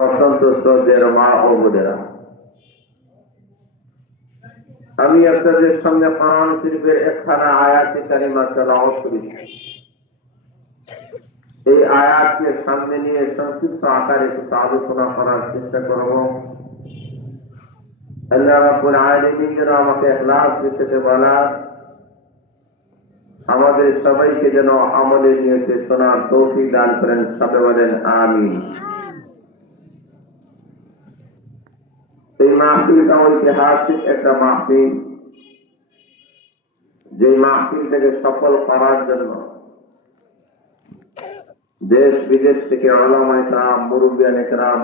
অত্যন্ত শ্রদ্ধের মা ও বোনেরা। আমি আপনাদের সামনে কোরআন শরীফের একখানা আয়াতি কারিমা তেলাওয়াত করেছি এই আয়াতকে সামনে নিয়ে সংক্ষিপ্ত আকারে কিছু আলোচনা করার চেষ্টা করব। আল্লাহ রাব্বুল আলামিন আমাকে ইখলাস দিতে বলা, আমাদের সবাইকে যেন আমলের নিয়তে শোনার তৌফিক দান করেন সবে বলেন আমিন। এই মাহফিলটা ঐতিহাসিক একটা মাহফিল। যে মাহফিলটাকে সফল করার জন্য দেশ বিদেশ থেকে আলামায় কাম মুরব্বিয়ান একরাম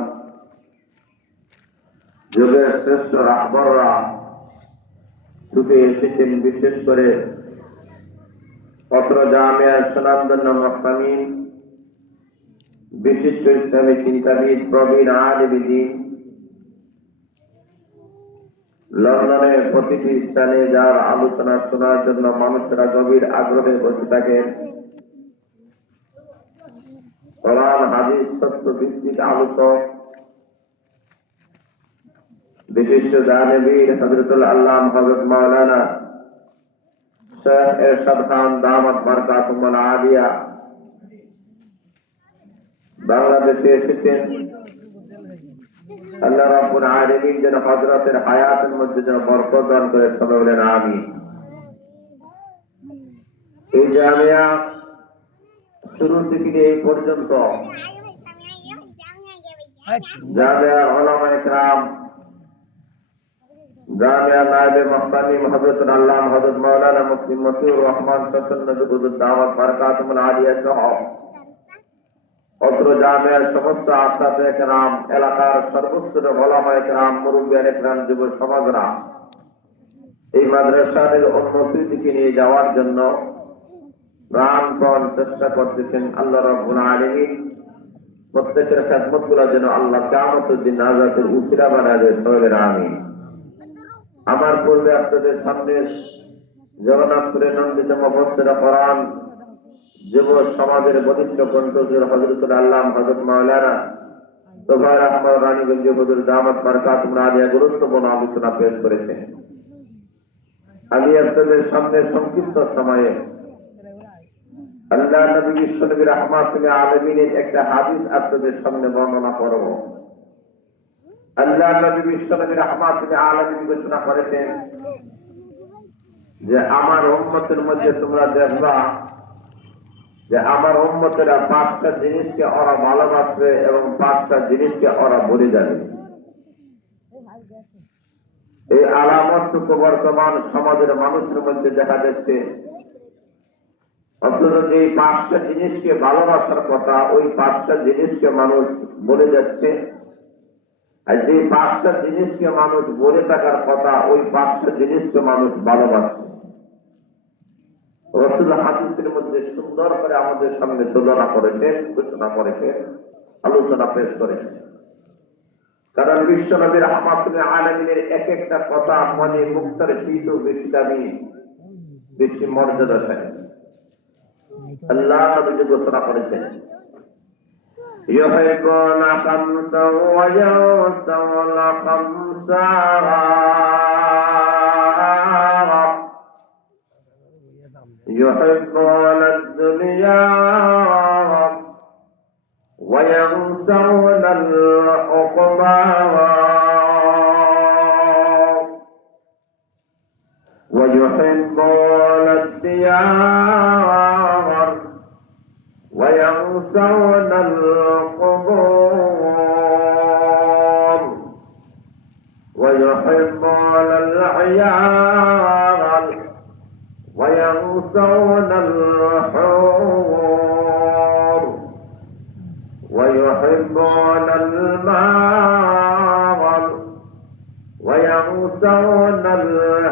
যুগের শ্রেষ্ঠ রাহবররা ছুটে এসেছেন বিশেষ করে পত্র জামিয়া সুনামদন্য মহতামিন বিশিষ্ট ইসলামী চিন্তাবিদ প্রবীণ আলিবিদিন লন্ডনের প্রতিটি স্থানে যার আলোচনা শোনার জন্য মানুষেরা গভীর আগ্রহে বসে থাকেন কোরআন হাদিস সত্য ভিত্তিক আলোচক, বিশিষ্ট জানেবীর হজরতুল বাংলাদেশে এসেছেন। আল্লাহ রাব্বুল আলামিন যেন হযরতের হায়াতের মধ্যে যেন বরকত দান করে সবাই বলেন, আমিন। এই জামিয়া শুরু থেকে এই পর্যন্ত জামিয়া ওলামা ইকরাম জামিয়া নায়েবে মুহতামিম হযরত আল্লাহ হযরত মাওলানা মুফতি মতিউর রহমান সসন নজরুল দাওয়াত বারকাতুল আলিয়া সহ অত্র জামিয়ার সমস্ত আস্তাতে একরাম এলাকার সর্বোচ্চ ওলামা একরাম মুরব্বিয়ান একরাম যুব সমাজরা এই মাদ্রাসাদের উন্নতির দিকে নিয়ে যাওয়ার জন্য প্রাণপণ চেষ্টা করতেছেন আল্লাহ রব্বুল আলামিন। প্রত্যেকের খেদমতগুলো যেন আল্লাহ কিয়ামতের দিন নাজাতের উসিলা বানায় দেয় সবাই আমার পূর্বে আপনাদের সামনে জগন্নাথপুরে নন্দিত মহস্তেরা কোরআন যুব সমাজের বলিষ্ঠ কণ্ঠজোর হজরতুল আল্লাহ হজরত মাওলানা তোফার আহমদ রানীগঞ্জ হুজুর দামত বারকাত মুনাদিয়া গুরুত্বপূর্ণ আলোচনা পেশ করেছেন। আমি আপনাদের সামনে সংক্ষিপ্ত সময়ে আল্লাহ নবী বিশ্বনবী রহমাতুল্লাহ আলমিনের একটা হাদিস আপনাদের সামনে বর্ণনা করব। আল্লাহ নবী বিশ্বনবী রহমাতুল্লাহ আলমিন ঘোষণা করেছেন যে, আমার উম্মতের মধ্যে তোমরা দেখবা যে আমার উম্মতেরা পাঁচটা জিনিসকে ওরা ভালোবাসবে এবং পাঁচটা জিনিসকে ওরা ভুলে যাবে। এই আলামতটুকু বর্তমান সমাজের মানুষের মধ্যে দেখা যাচ্ছে, অথচ যে পাঁচটা জিনিসকে ভালোবাসার কথা, ওই পাঁচটা জিনিসকে মানুষ বলে যাচ্ছে। আর যে পাঁচটা জিনিসকে মানুষ বলে থাকার কথা, ওই পাঁচটা জিনিসকে মানুষ ভালোবাসছে রসুল হাদিসের মধ্যে সুন্দর করে আমাদের সামনে তুলনা করেছেন ঘোষণা করেছেন আলোচনা পেশ করেছেন কারণ বিশ্ব নবীর রহমাতুল্লাহ আলমিনের এক একটা কথা মনে মুক্তার শীত বেশি দামি বেশি মর্যাদাশালী আল্লাহ নবীজি ঘোষণা করেছেন يحبون خمسا وينسون خمسا يحبون الدنيا وينسون العقبى ويحبون الديار وينسون القبور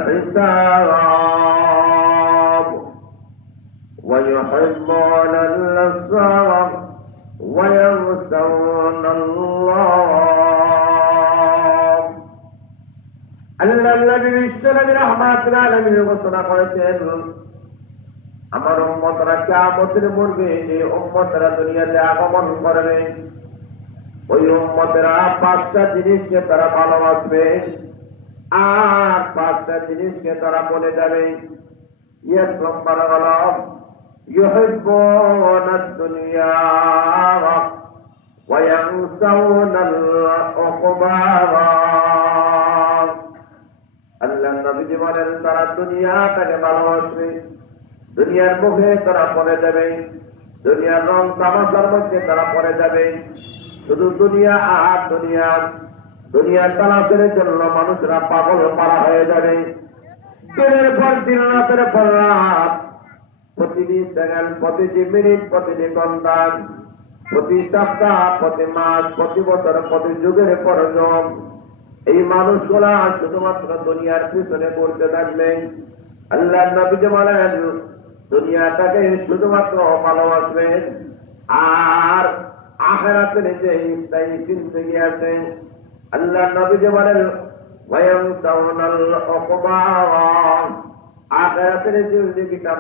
الحساب ويحبون الصبر وينسون الله আল্লাহ নবী বিশ্বনবী রহমাতুল আলামিন ঘোষণা করেছেন আমার উম্মতরা কিয়ামতের মরবে যে উম্মতরা দুনিয়াতে আগমন করবে ওই উম্মতেরা পাঁচটা জিনিসকে তারা ভালোবাসবে আর পাঁচটা জিনিসকে তারা বলে যাবে এক নম্বর হল يحبون الدنيا وينسون العقبى আল্লাহ নবীজি বলেন তারা দুনিয়াটাকে ভালোবাসবে দুনিয়ার মুখে তারা পড়ে যাবে দুনিয়ার রং তামাশার মধ্যে তারা পড়ে যাবে শুধু দুনিয়া আর দুনিয়া দুনিয়ার তালাশের জন্য মানুষরা পাগল পারা হয়ে যাবে। দিনের পর দিন, রাতের পর রাত। প্রতিটি সেকেন্ড প্রতিটি মিনিট, প্রতিটি ঘণ্টা প্রতি সপ্তাহ, প্রতি মাস, প্রতি বছর, প্রতি যুগের পর যুগ এই মানুষগুলা শুধুমাত্র দুনিয়ার পিছনে পড়তে থাকবে। আল্লাহ নবীজি বলেন, দুনিয়াটাকে শুধুমাত্র ভালোবাসবেন। আর আখেরাতের যে স্থায়ী জিন্দগি আছে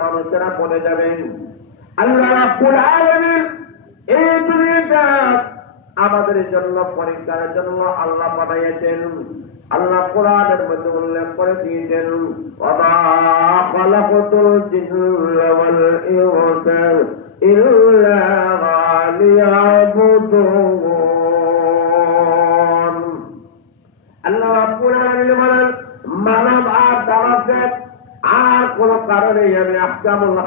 মানুষেরা বলে যাবেন আমাদের জন্য পরীক্ষার জন্য আল্লাহ পাঠাইয়াছেন। আল্লাহ কোরআনের মধ্যে উল্লেখ করে দিয়েছেন ওয়ামা খালাকাতুল জিন্না ওয়াল ইনসা ইল্লা আর কোন কারণে আমি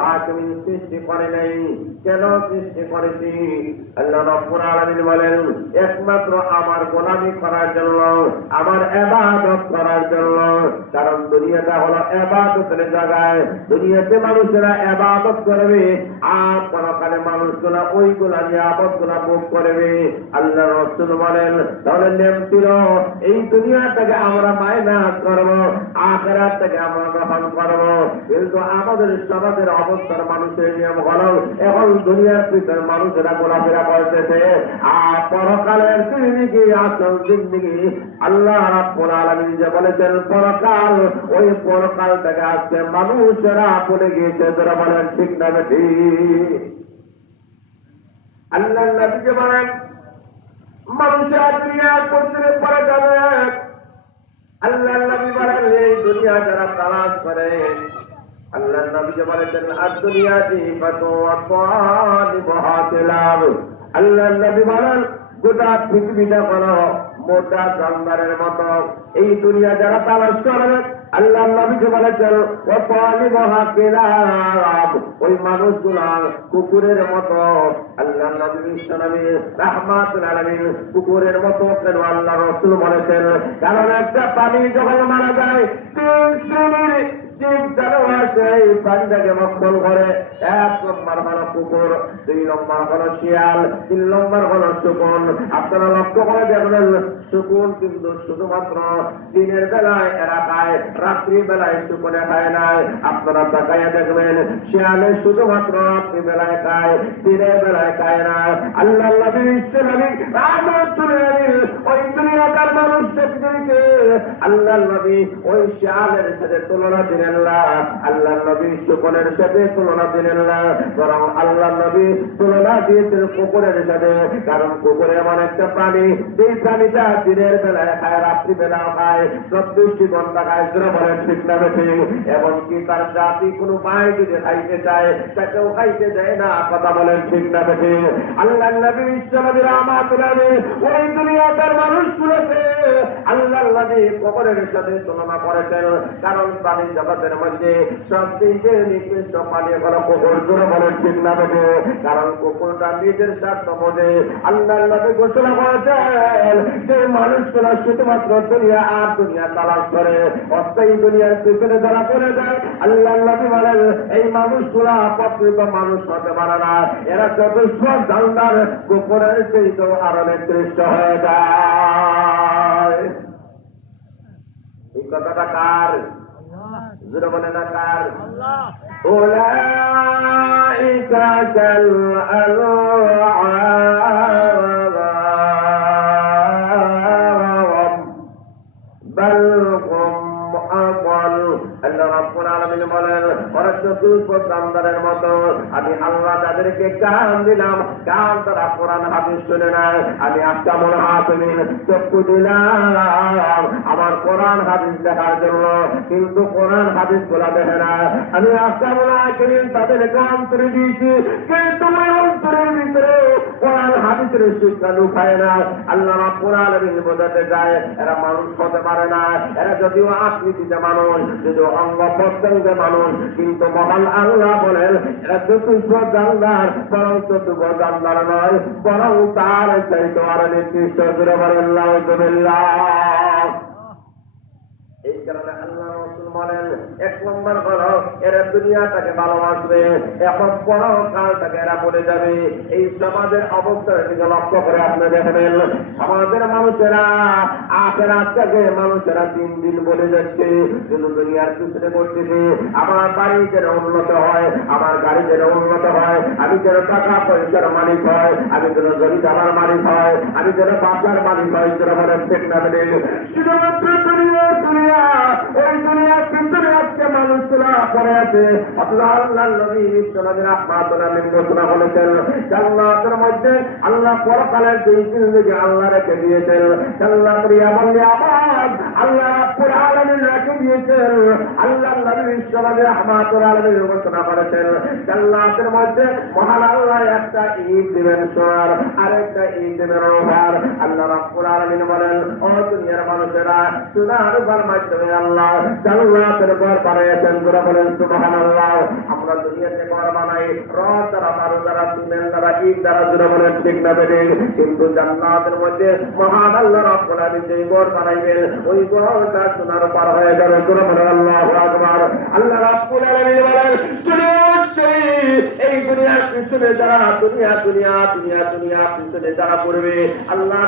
হাকিমিন সৃষ্টি করে নাই কেন সৃষ্টি করেছি? আল্লাহ রব্বুল আলামিন বলেন, একমাত্র আমার গোলামি করার জন্য, আমার ইবাদত করার জন্য কারণ দুনিয়াটা হলো ইবাদতের জায়গায়। দুনিয়াতে মানুষেরা ইবাদত করবে, আর পরকালে মানুষগুলা ওইগুলা নিয়ামতগুলা ভোগ করবে। আল্লাহ রসুল বলেন, তাহলে নেম ছিল এই দুনিয়াটাকে আমরা মাইনাস করব আখেরাত থেকে আমরা গ্রহণ করব। কিন্তু আমাদের সমাজের অবস্থার মানুষের নিয়ম হলো, এখন দুনিয়ার পিছনে মানুষেরা ঘোরাফেরা করতেছে, আর পরকালের জিন্দিগি, আসল জিন্দিগি আল্লাহ রাব্বুল আলামিন যে বলেছেন, পরকাল ওই পরকাল থেকে আজকে মানুষেরা বলে গিয়েছে, যারা বলেন, ঠিক না ঠিক। আল্লাহ নবী যে বলেন, মানুষেরা দুনিয়ার পরিচয় পরে যাবে। আল্লাহ নবী বলেন, এই দুনিয়া যারা তালাশ করে আল্লাহ নবী যে বলেছেন আর দুনিয়া আত্মানি বহাতিলাম আল্লাহ নবী বলেন, গোটা পৃথিবীটা বলো মোটা জানবারের মতো। এই দুনিয়া যারা তালাশ করবে আল্লাহ নবীকে বলেছেন ও পানি মহাকিলাম ওই মানুষগুলা কুকুরের মতো। আল্লাহ নবী বিশ্বনবী রাহমাতুল আলামিন কুকুরের মতো কেন আল্লাহ রসুল বলেছেন। কারণ একটা পানি যখন মারা যায়, তিন শ্রেণির জীব জানোয়ার সেই প্রাণীটাকে মক্ষণ করে। এক নম্বর হলো কুকুর, দুই নম্বর হলো শিয়াল, তিন নম্বর হলো শকুন। আপনারা লক্ষ্য করে দেখবেন, শকুন কিন্তু শুধুমাত্র দিনের বেলায় এরা খায় রাত্রি বেলায় শকুনে খায় নাই। আপনারা তাকাইয়া দেখবেন, শিয়ালে শুধুমাত্র রাত্রি বেলায় খায় দিনের বেলায় খায় না, আল্লাহ কুকুরের সাথে। কারণ কুকুর এমন একটা প্রাণী, যেই প্রাণীটা দিনের বেলায় খায় রাত্রি বেলাও খায় চব্বিশটি ঘণ্টা খায় সেটা বলে ঠিক না বেঠে। এমনকি তার জাতি কোনো মায় যদি খাইতে চায় তাকেও খাইতে দেয় না, কথা বলেন ঠিক না বেঠে। আল্লাহ নবী, বিশ্ব আমার ওই দুনিয়াটার আল্লাহ নবী কবরের সাথে তুলনা করেছেন। কারণ প্রাণী জগতের মধ্যে সবচেয়ে নিকৃষ্ট পানি হলো কুকুর। জোরে বলেন, ঠিক না বেঠে কারণ কুকুরটা নিজের স্বার্থ বোঝে। আল্লাহ নবী ঘোষণা করেছেন যে মানুষগুলো শুধুমাত্র দুনিয়া আর দুনিয়া তালাশ করে। অস্থায়ী দুনিয়ার পিছনে যারা পড়ে যায় আল্লাহ নবী বলেন, এই মানুষগুলা প্রকৃত মানুষ হতে পারে না। এরা যথেষ্ট জানদার সেই তো আরও নির্দিষ্ট হয়ে যায়। এই কথাটা কার জোরে বলে না কার أولئك كالأنعام আলামিন বলেন ওরা মতো আমি আল্লাহ তাদেরকে কান দিলাম। কান তারা কোরআন হাদিস শুনে নাই আমি আকামুল হাফিমিন চক্ষু দিলাম। আমার কোরআন হাদিস দেখার জন্য। কিন্তু কোরআন হাদিসগুলা দেখে না। আমি আকামুল তাদের তাদেরকে অন্তরে দিয়েছি। কিন্তু অন্তরের ভিতরে কোরআন, হাদিসের শিক্ষা ঢুকায় না। আল্লাহ রাব্বুল আলামিন বোঝাতে যায় এরা মানুষ হতে পারে না। এরা যদিও আকৃতিতে মানুষ, যদিও অঙ্গ প্রত্যঙ্গে মানুষ, কিন্তু মহান আল্লাহ বলেন, এরা চতুর্থ জানলার বরং চতুর্থ জানলার নয়, বরং তার চাইতে আরও নির্দিষ্ট করে বলেন এই কারণে আল্লাহ রসুল বলেন, এক নম্বর হলো, এরা দুনিয়াটাকে ভালোবাসবে, এখন পরকালটাকে এরা বলে যাবে। এই সমাজের অবস্থার দিকে লক্ষ্য করে আপনি দেখবেন, সমাজের মানুষেরা আখের আজকে মানুষেরা দিন দিন বলে যাচ্ছে। শুধু দুনিয়ার পিছনে করতেছে আমার বাড়ি যেন উন্নত হয়, আমার গাড়ি যেন উন্নত হয়, আমি যেন টাকা পয়সার মালিক হয়, আমি যেন জমি জামার মালিক হয়, আমি যেন বাসার মালিক হয়, যেন বলে ঠিক না শুধুমাত্র দুনিয়া দুনিয়া ওই দুনিয়ার পিছনে আজকে মানুষগুলা পড়ে আছে। আল্লাহ আল্লাহ নবী বিশ্ব নবী রাহমাতুল্লাহ ঘোষণা করেছেন জান্নাতের মধ্যে আল্লাহ পরকালের দুই জিন্দগি আল্লাহ রেখে দিয়েছেন জান্নাত রিয়া বললে আবাদ আল্লাহ রাব্বুল আলামিন রেখে দিয়েছেন। আল্লাহ নবী বিশ্ব নবী রাহমাতুল্লাহ ঘোষণা করেছেন জান্নাতের মধ্যে মহান আল্লাহ একটা ঈদ দিবেন সোনার ঈদ কিন্তু জান্নাতের মধ্যে মহান আল্লাহ রাব্বুল যে ঘর বানাইবেন, ওই ঘরটা সোনার পার হয়ে যাবে। আল্লাহু আল্লাহ রাব্বুল এই দুনিয়ার পিছনে যারা দুনিয়া দুনিয়া দুনিয়া দুনিয়া পিছনে যারা পড়বে, আল্লাহ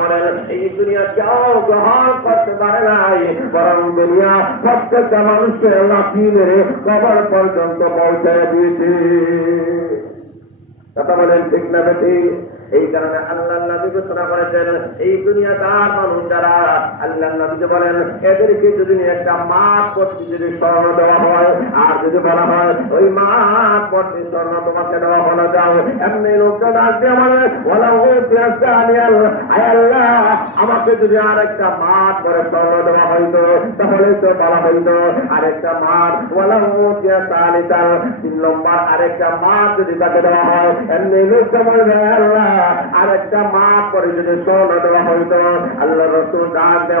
বলেন এই দুনিয়া কেউ গ্রহণ করতে পারে নাই, বরং দুনিয়া প্রত্যেকটা মানুষকে লাঠি মেরে কবর পর্যন্ত পৌঁছায় দিয়েছে। কথা বলেন ঠিক না এই কারণে আল্লাহ নবী ঘোষণা করেছেন, এই দুনিয়া তার মানুষ যারা আল্লাহ নবী বলেন এদেরকে যদি একটা মাপ যদি স্বর্ণ দেওয়া হয়, আর যদি বলা হয়, ওই মাপ তোমাকে দেওয়া হলো যাও। এমনি দিয়ে বলে বলা আমাকে যদি আর একটা মাপ করে স্বর্ণ দেওয়া হইতো, তাহলে তো বলা হইতো, আরেকটা মাপ বলা আনিতাল তিন নম্বর, আরেকটা মাপ যদি তাকে দেওয়া হয়, এমনি লোকটা বলবে, আল্লাহ, আরেকটা মাপ করে যদি স্বর্ণ দেওয়া হইতো। আল্লাহ রসুল ডাক দিয়ে